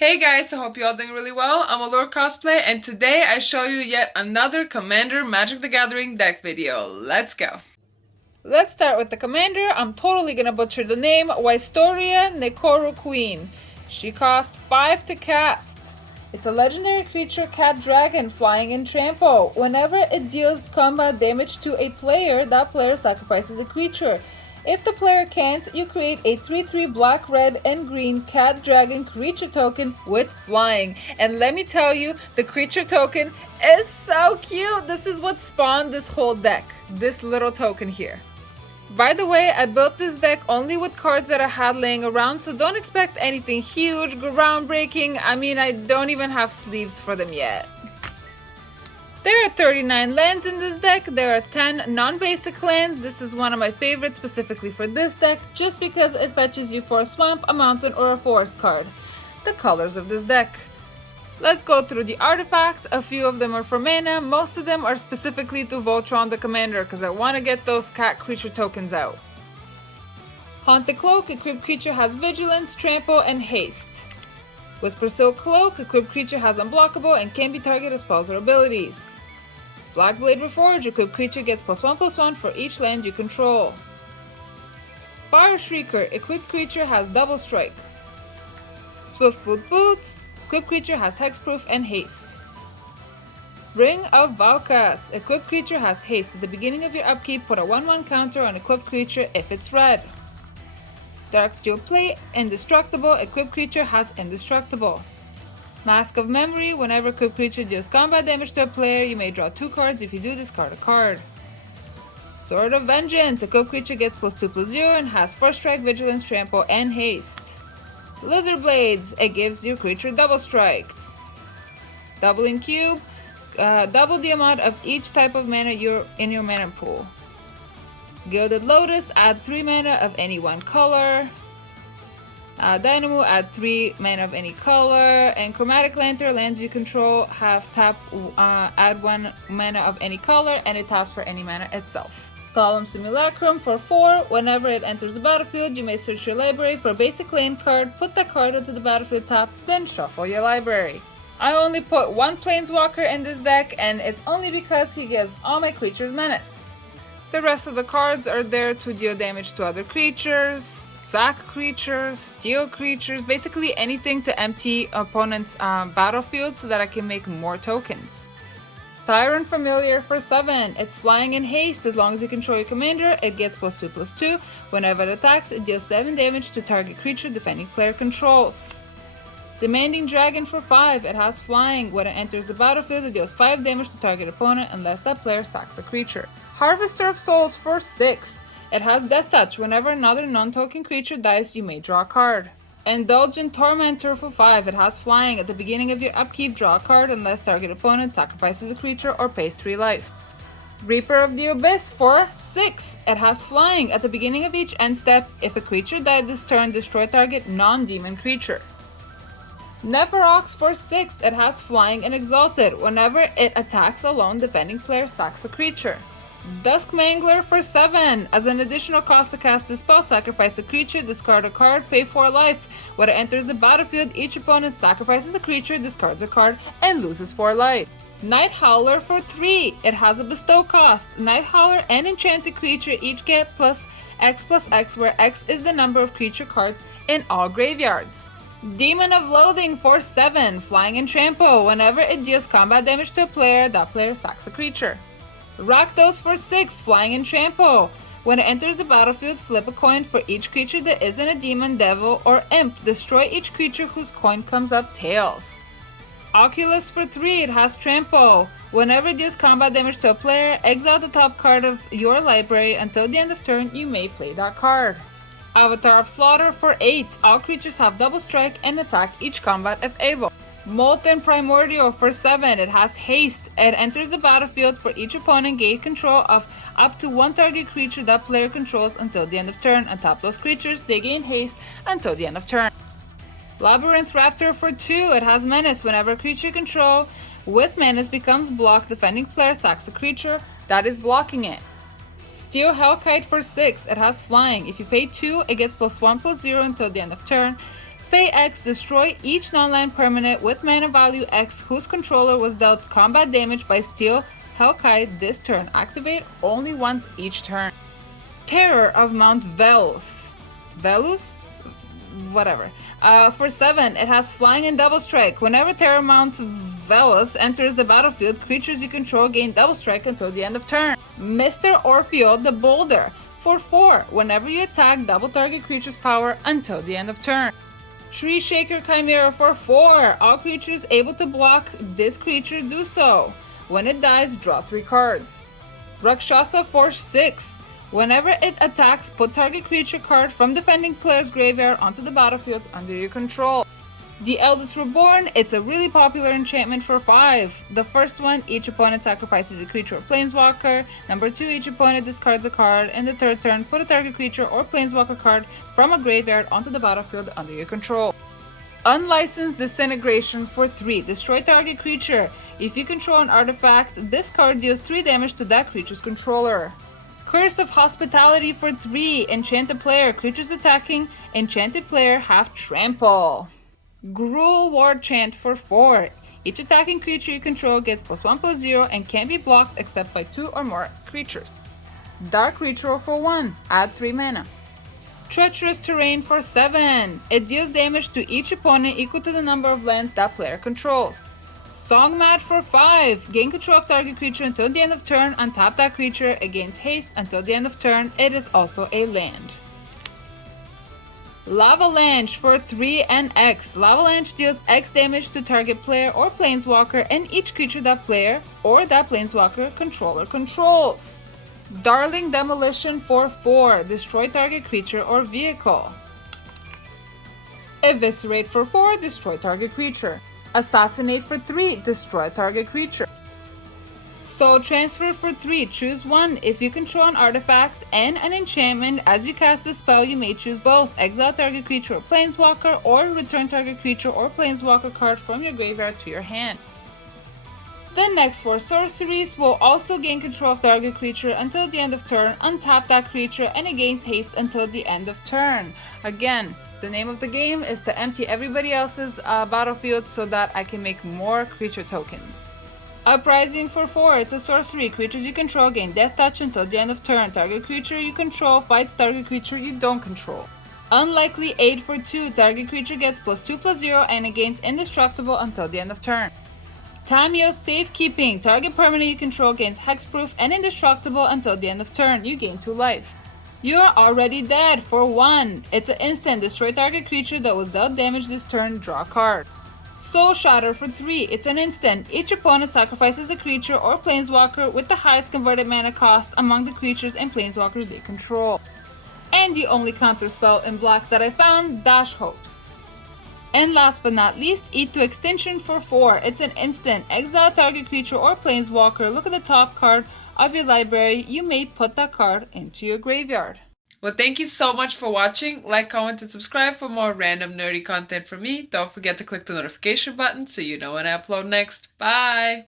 Hey guys, I hope you all doing really well. I'm Allure Cosplay, and today I show you yet another Commander Magic the Gathering deck video. Let's go. Let's start with the Commander. I'm totally gonna butcher the name. Wystoria Nekoro Queen. She costs 5 to cast. It's a legendary creature, cat dragon, flying in trample. Whenever it deals combat damage to a player, that player sacrifices a creature. If the player can't, you create a 3/3 black, red, and green cat dragon creature token with flying. And let me tell you, the creature token is so cute. This is what spawned this whole deck, this little token here. By the way, I built this deck only with cards that I had laying around, so don't expect anything huge, groundbreaking. I mean, I don't even have sleeves for them yet. There are 39 lands in this deck. There are 10 non-basic lands. This is one of my favorites specifically for this deck, just because it fetches you for a swamp, a mountain, or a forest card. The colors of this deck. Let's go through the artifacts. A few of them are for mana. Most of them are specifically to Voltron the Commander, because I want to get those cat creature tokens out. Haunted Cloak, equipped creature has Vigilance, Trample, and Haste. Whisper Silk Cloak, equipped creature has Unblockable and can be targeted as spells or abilities. Blackblade Reforge, equipped creature gets +1/+1 for each land you control. Fire Shrieker, equipped creature has Double Strike. Swiftfoot Boots, equipped creature has Hexproof and Haste. Ring of Valkas, equipped creature has Haste. At the beginning of your upkeep, put a 1/1 counter on equipped creature if it's red. Darksteel Plate, Indestructible, equipped creature has Indestructible. Mask of Memory, whenever equipped creature deals combat damage to a player, you may draw 2 cards. If you do, discard a card. Sword of Vengeance, equipped creature gets +2/+0 and has First Strike, Vigilance, Trample, and Haste. Lizard Blades, it gives your creature double strikes. Doubling Cube, double the amount of each type of mana you're in your mana pool. Gilded Lotus, add 3 mana of any one color. Dynamo, add 3 mana of any color. And Chromatic Lantern, lands you control have add 1 mana of any color, and it taps for any mana itself. Solemn Simulacrum for 4. Whenever it enters the battlefield, you may search your library for a basic land card, put that card onto the battlefield top, then shuffle your library. I only put 1 Planeswalker in this deck, and it's only because he gives all my creatures menace. The rest of the cards are there to deal damage to other creatures, sack creatures, steal creatures, basically anything to empty opponent's battlefield so that I can make more tokens. Tyrant Familiar for 7. It's flying in haste. As long as you control your commander, it gets +2/+2. Whenever it attacks, it deals 7 damage to target creature defending player controls. Demanding Dragon for 5. It has flying. When it enters the battlefield, it deals 5 damage to target opponent unless that player sacks a creature. Harvester of Souls for 6. It has Death Touch. Whenever another non-token creature dies, you may draw a card. Indulgent Tormentor for 5. It has flying. At the beginning of your upkeep, draw a card unless target opponent sacrifices a creature or pays 3 life. Reaper of the Abyss for 6. It has flying. At the beginning of each end step, if a creature died this turn, destroy target non-demon creature. Neverox for 6. It has flying and exalted. Whenever it attacks alone, defending player sacks a creature. Dusk Mangler for 7. As an additional cost to cast this spell, sacrifice a creature, discard a card, pay 4 life. When it enters the battlefield, each opponent sacrifices a creature, discards a card, and loses 4 life. Night Howler for 3. It has a bestow cost. Night Howler and enchanted creature each get +X+X, where X is the number of creature cards in all graveyards. Demon of Loathing for 7. Flying and trample. Whenever it deals combat damage to a player, that player sacks a creature. Rakdos for 6. Flying and trample. When it enters the battlefield, flip a coin for each creature that isn't a demon, devil, or imp. Destroy each creature whose coin comes up tails. Oculus for 3. It has trample. Whenever it deals combat damage to a player, exile the top card of your library. Until the end of turn, you may play that card. Avatar of Slaughter for 8. All creatures have double strike and attack each combat if able. Molten Primordial for 7. It has haste. It enters the battlefield. For each opponent, gain control of up to 1 target creature that player controls until the end of turn. Untap those creatures, they gain haste until the end of turn. Labyrinth Raptor for 2. It has menace. Whenever a creature control with menace becomes blocked, defending player sacks a creature that is blocking it. Steel Hellkite for 6. It has flying. If you pay 2, it gets +1/+0 until the end of turn. Pay X, destroy each non-land permanent with mana value X whose controller was dealt combat damage by Steel Hellkite this turn. Activate only once each turn. Terror of Mount Velus. Velus? Whatever. For 7, it has flying and double strike. Whenever Terror Mount Velus enters the battlefield, creatures you control gain double strike until the end of turn. Mr. Orfeo the Boulder. For 4, whenever you attack, double target creature's power until the end of turn. Tree Shaker Chimera. For 4, all creatures able to block this creature do so. When it dies, draw 3 cards. Rakshasa. For 6, whenever it attacks, put target creature card from defending player's graveyard onto the battlefield under your control. The Eldest Reborn, it's a really popular enchantment for 5. The first one, each opponent sacrifices a creature or planeswalker. Number 2, each opponent discards a card. In the third turn, put a target creature or planeswalker card from a graveyard onto the battlefield under your control. Unlicensed Disintegration. For 3, destroy target creature. If you control an artifact, this card deals 3 damage to that creature's controller. Curse of Hospitality. For 3, enchanted player. Creatures attacking enchanted player have trample. Gruul War Chant. For 4, each attacking creature you control gets +1/+0 and can't be blocked except by 2 or more creatures. Dark Ritual. For 1, add 3 mana. Treacherous Terrain. For 7, it deals damage to each opponent equal to the number of lands that player controls. Songmat. For 5, gain control of target creature until the end of turn, untap that creature, it gains haste until the end of turn, it is also a land. Lavalanche. For 3 and X, Lavalanche deals X damage to target player or planeswalker and each creature that player or that planeswalker controller controls. Darling Demolition. For 4, destroy target creature or vehicle. Eviscerate. For 4, destroy target creature. Assassinate. For 3, destroy target creature. Soul Transfer. For 3, choose 1. If you control an artifact and an enchantment, as you cast the spell, you may choose both. Exile target creature or planeswalker, or return target creature or planeswalker card from your graveyard to your hand. The next 4 sorceries will also gain control of target creature until the end of turn, untap that creature, and it gains haste until the end of turn. Again, the name of the game is to empty everybody else's battlefield so that I can make more creature tokens. Uprising. For 4, it's a sorcery. Creatures you control gain Death Touch until the end of turn. Target creature you control fights target creature you don't control. Unlikely Aid. For 2, target creature gets +2/+0 and it gains Indestructible until the end of turn. Tamiyo's Safekeeping. Target permanent you control gains Hexproof and Indestructible until the end of turn. You gain 2 life. You're Already Dead. For 1, it's an instant. Destroy target creature that was dealt damage this turn. Draw a card. Soul Shatter. For 3, it's an instant. Each opponent sacrifices a creature or planeswalker with the highest converted mana cost among the creatures and planeswalkers they control. And the only counter spell in black that I found, Dash Hopes. And last but not least, Eat to Extinction. For 4, it's an instant. Exile target creature or planeswalker. Look at the top card of your library. You may put that card into your graveyard. Well, thank you so much for watching. Like, comment, and subscribe for more random nerdy content from me. Don't forget to click the notification button so you know when I upload next. Bye!